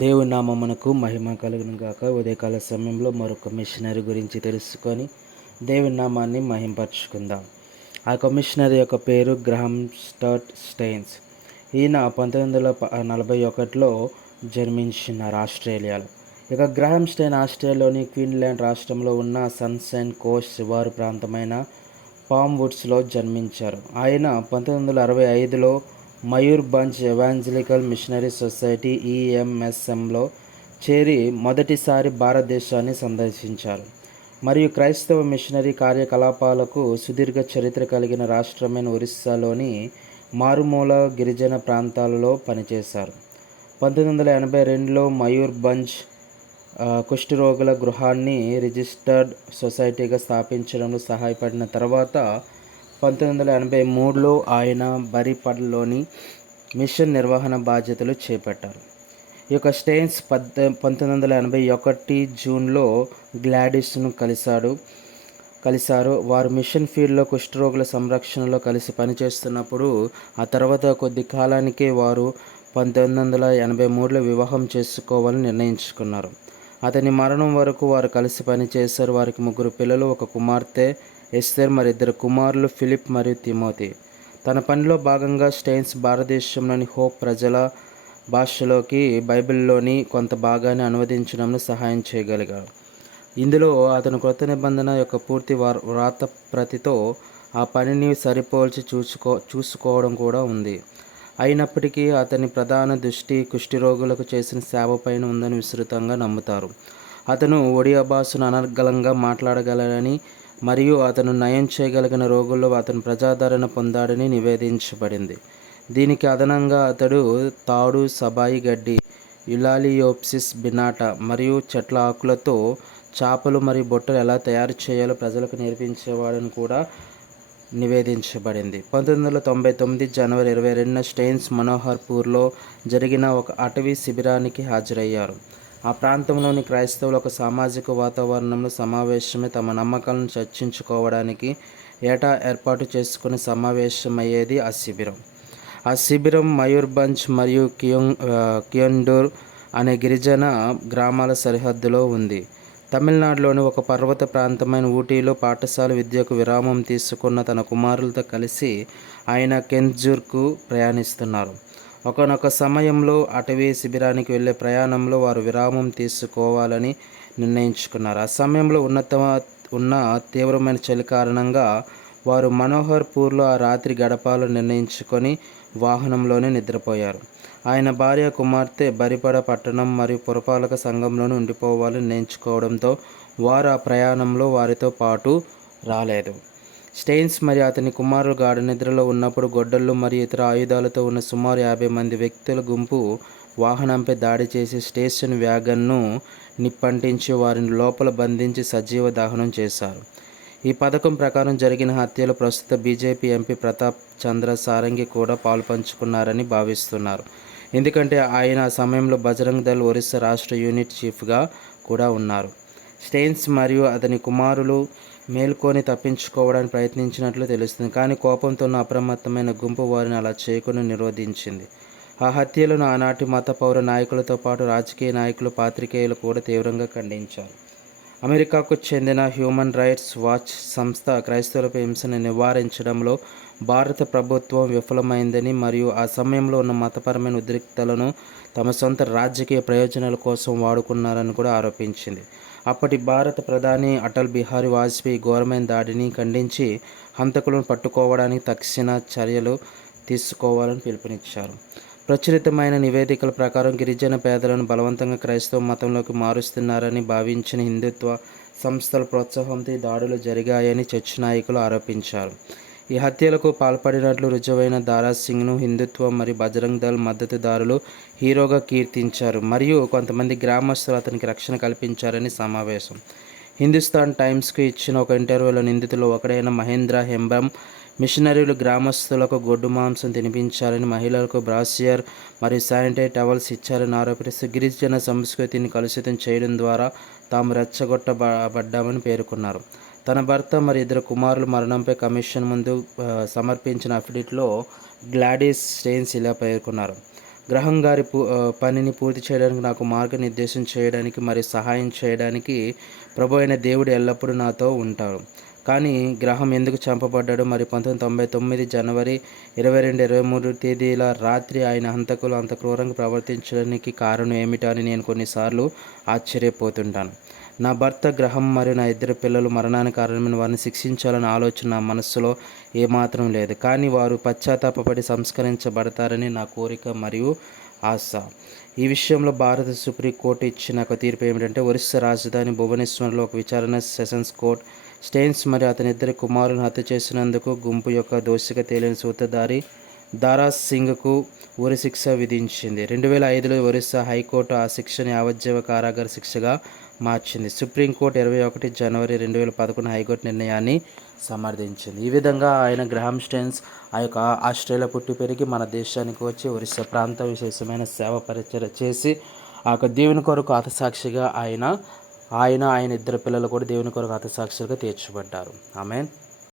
దేవుని నామమునకు మహిమ కలుగును గాక. ఉదయకాల సమయంలో మరొక మిషనరీ గురించి తెలుసుకొని దేవుని నామాన్ని మహింపరచుకుందాం. ఆ కమిషనరీ యొక్క పేరు గ్రహం స్టర్ట్ స్టెయిన్స్. ఈయన 1941లో జన్మించినారు ఆస్ట్రేలియాలో. ఇక గ్రహం స్టెయిన్ ఆస్ట్రేలియాలోని క్వీన్లాండ్ రాష్ట్రంలో ఉన్న సన్షైన్ కోస్ట్ శివారు ప్రాంతమైన పామ్ వుడ్స్లో జన్మించారు. ఆయన 1965లో మయూర్భంజ్ ఎవాంజలికల్ మిషనరీ సొసైటీ ఈఎంఎస్ఎంలో చేరి మొదటిసారి భారతదేశాన్ని సందర్శించారు. మరియు క్రైస్తవ మిషనరీ కార్యకలాపాలకు సుదీర్ఘ చరిత్ర కలిగిన రాష్ట్రమైన ఒరిస్సాలోని మారుమూల గిరిజన ప్రాంతాలలో పనిచేశారు. 1982లో మయూర్భంజ్ కుష్ఠరోగుల గృహాన్ని రిజిస్టర్డ్ సొసైటీగా స్థాపించడంలో సహాయపడిన తర్వాత 1983లో ఆయన బరిపడ్లోని మిషన్ నిర్వహణ బాధ్యతలు చేపట్టారు. ఈ యొక్క స్టెయిన్స్ 1981 జూన్లో గ్లాడిస్ను కలిశారు. వారు మిషన్ ఫీల్డ్లో కుష్ఠరోగుల సంరక్షణలో కలిసి పనిచేస్తున్నప్పుడు ఆ తర్వాత కొద్ది కాలానికే వారు 1983లో వివాహం చేసుకోవాలని నిర్ణయించుకున్నారు. అతని మరణం వరకు వారు కలిసి పనిచేశారు. వారికి 3 పిల్లలు, 1 కుమార్తె ఎస్తేర్, మరి 2 కుమారులు ఫిలిప్ మరియు తిమోతి. తన పనిలో భాగంగా స్టెయిన్స్ భారతదేశంలోని హోప్ ప్రజల భాషలోకి బైబిల్లోని కొంత భాగాన్ని అనువదించడంలో సహాయం చేయగలిగారు. ఇందులో అతను క్రొత్త నిబంధన యొక్క పూర్తి వ్రాతప్రతితో ఆ పనిని సరిపోల్చి చూసుకోవడం కూడా ఉంది. అయినప్పటికీ అతని ప్రధాన దృష్టి కుష్ఠరోగులకు చేసిన సేవపైన ఉందని విస్తృతంగా నమ్ముతారు. అతను ఒడియా భాషను అనర్గళంగా మాట్లాడగలడని మరియు అతను నయం చేయగలిగిన రోగుల్లో అతను ప్రజాదరణ పొందాడని నివేదించబడింది. దీనికి అదనంగా అతడు తాడు, సబాయి గడ్డి, యులాలియోప్సిస్ బినాటా మరియు చెట్ల ఆకులతో చాపలు మరియు బుట్టలు ఎలా తయారు చేయాలో ప్రజలకు నేర్పించేవాడని కూడా నివేదించబడింది. 1999 జనవరి 22న స్టెయిన్స్ మనోహర్పూర్లో జరిగిన ఒక అటవీ శిబిరానికి హాజరయ్యారు. ఆ ప్రాంతంలోని క్రైస్తవులు ఒక సామాజిక వాతావరణంలో సమావేశమై తమ నమ్మకాలను చర్చించుకోవడానికి ఏటా ఏర్పాటు చేసుకునే సమావేశమయ్యేది ఆ శిబిరం మయూర్భంజ్ మరియు కియోండూర్ అనే గిరిజన గ్రామాల సరిహద్దులో ఉంది. తమిళనాడులోని ఒక పర్వత ప్రాంతమైన ఊటీలో పాఠశాల విద్యకు విరామం తీసుకున్న తన కుమారులతో కలిసి ఆయన కెంజూర్కు ప్రయాణిస్తున్నారు. ఒకానొక సమయంలో అటవీ శిబిరానికి వెళ్ళే ప్రయాణంలో వారు విరామం తీసుకోవాలని నిర్ణయించుకున్నారు. ఆ సమయంలో ఉన్న తీవ్రమైన చలి కారణంగా వారు మనోహర్పూర్లో ఆ రాత్రి గడపాలని నిర్ణయించుకొని వాహనంలోనే నిద్రపోయారు. ఆయన భార్య, కుమార్తె బరిపడ పట్టణం మరియు పురపాలక సంఘంలోనే ఉండిపోవాలని నిర్ణయించుకోవడంతో వారు ఆ ప్రయాణంలో వారితో పాటు రాలేదు. స్టెయిన్స్ మరియు అతని కుమారులు గాఢ నిద్రలో ఉన్నప్పుడు గొడ్డళ్ళు మరియు ఇతర ఆయుధాలతో ఉన్న సుమారు 50 మంది వ్యక్తుల గుంపు వాహనంపై దాడి చేసి స్టేషన్ వ్యాగన్ను నిప్పంటించి వారిని లోపల బంధించి సజీవ దహనం చేశారు. ఈ పథకం ప్రకారం జరిగిన హత్యలో ప్రస్తుత బీజేపీ ఎంపీ ప్రతాప్ చంద్ర సారంగి కూడా పాలుపంచుకున్నారని భావిస్తున్నారు. ఎందుకంటే ఆయన ఆ సమయంలో బజరంగ్ దళ్ ఒరిస్సా రాష్ట్ర యూనిట్ చీఫ్గా కూడా ఉన్నారు. స్టెయిన్స్ మరియు అతని కుమారులు మేల్కొని తప్పించుకోవడానికి ప్రయత్నించినట్లు తెలుస్తుంది. కానీ కోపంతో ఉన్న అప్రమత్తమైన గుంపు వారిని అలా చేయకుండా నిరోధించింది. ఆ హత్యలను ఆనాటి మత పౌర నాయకులతో పాటు రాజకీయ నాయకులు, పాత్రికేయులు కూడా తీవ్రంగా ఖండించారు. అమెరికాకు చెందిన హ్యూమన్ రైట్స్ వాచ్ సంస్థ క్రైస్తవులపై హింసను నివారించడంలో భారత ప్రభుత్వం విఫలమైందని మరియు ఆ సమయంలో ఉన్న మతపరమైన ఉద్రిక్తలను తమ సొంత రాజకీయ ప్రయోజనాల కోసం వాడుకున్నారని కూడా ఆరోపించింది. అప్పటి భారత ప్రధాని అటల్ బిహారీ వాజ్పేయి ఘోరమైన దాడిని ఖండించి హంతకులను పట్టుకోవడానికి తక్షణ చర్యలు తీసుకోవాలని పిలుపునిచ్చారు. ప్రచురితమైన నివేదికల ప్రకారం గిరిజన పేదలను బలవంతంగా క్రైస్తవ మతంలోకి మారుస్తున్నారని భావించిన హిందుత్వ సంస్థల ప్రోత్సాహంతో ఈ దాడులు జరిగాయని చర్చ్ నాయకులు ఆరోపించారు. ఈ హత్యలకు పాల్పడినట్లు రుజువైన దారా సింగ్ను హిందుత్వ మరియు బజరంగ్ దళ్ మద్దతుదారులు హీరోగా కీర్తించారు మరియు కొంతమంది గ్రామస్తులు అతనికి రక్షణ కల్పించారని సమావేశం. హిందుస్థాన్ టైమ్స్కు ఇచ్చిన ఒక ఇంటర్వ్యూలో నిందితులు ఒకడైన మహేంద్ర హెంబ్రమ్ మిషనరీలు గ్రామస్తులకు గొడ్డు మాంసం తినిపించాలని, మహిళలకు బ్రాసియర్ మరియు శానిటరీ టవల్స్ ఇచ్చారని ఆరోపిస్తూ గిరిజన సంస్కృతిని కలుషితం చేయడం ద్వారా తాము రెచ్చగొట్టబడ్డామని పేర్కొన్నారు. తన భర్త మరియు 2 కుమారుల మరణంపై కమిషన్ ముందు సమర్పించిన అఫిడవిట్లో గ్లాడిస్ స్టెయిన్స్ ఇలా పేర్కొన్నారు. గ్రహం గారి పనిని పూర్తి చేయడానికి నాకు మార్గనిర్దేశం చేయడానికి మరియు సహాయం చేయడానికి ప్రభు అయిన దేవుడు ఎల్లప్పుడూ నాతో ఉంటాడు. కానీ గ్రహం ఎందుకు చంపబడ్డాడు మరియు 1999 జనవరి 22, 23 తేదీల రాత్రి ఆయన హంతకులు అంత క్రూరంగా ప్రవర్తించడానికి కారణం ఏమిటో అని నేను కొన్నిసార్లు ఆశ్చర్యపోతుంటాను. నా భర్త గ్రహం మరియు నా 2 పిల్లలు మరణానికి కారణమైన వారిని శిక్షించాలన్న ఆలోచన నా మనస్సులో ఏమాత్రం లేదు. కానీ వారు పశ్చాత్తాపపడి సంస్కరించబడతారని నా కోరిక మరియు ఆశ. ఈ విషయంలో భారత సుప్రీంకోర్టు ఇచ్చిన ఒక తీర్పు ఏమిటంటే, ఒరిస్సా రాజధాని భువనేశ్వర్లో ఒక విచారణ సెషన్స్ కోర్ట్ స్టెయిన్స్ మరియు అతని 2 కుమారులను హత్య చేసినందుకు గుంపు యొక్క దోషిగా తేలిన సూత్రధారి దారా సింగ్కు ఉరి శిక్ష విధించింది. 2005లో ఒరిస్సా హైకోర్టు ఆ శిక్షను యావజ్జీవ కారాగార శిక్షగా మార్చింది. సుప్రీంకోర్టు 21 జనవరి 2011 హైకోర్టు నిర్ణయాన్ని సమర్థించింది. ఈ విధంగా ఆయన గ్రహాం స్టెయిన్స్ ఆ యొక్క ఆస్ట్రేలియా పుట్టి పెరిగి మన దేశానికి వచ్చి ఒరిస్సా ప్రాంత విశేషమైన సేవ పరిచయం చేసి ఆ యొక్క దేవుని కొరకు హతసాక్షిగా ఆయన 2 పిల్లలు కూడా దేవుని కొరకు హతసాక్షులుగా తీర్చబడ్డారు. ఆమేన్.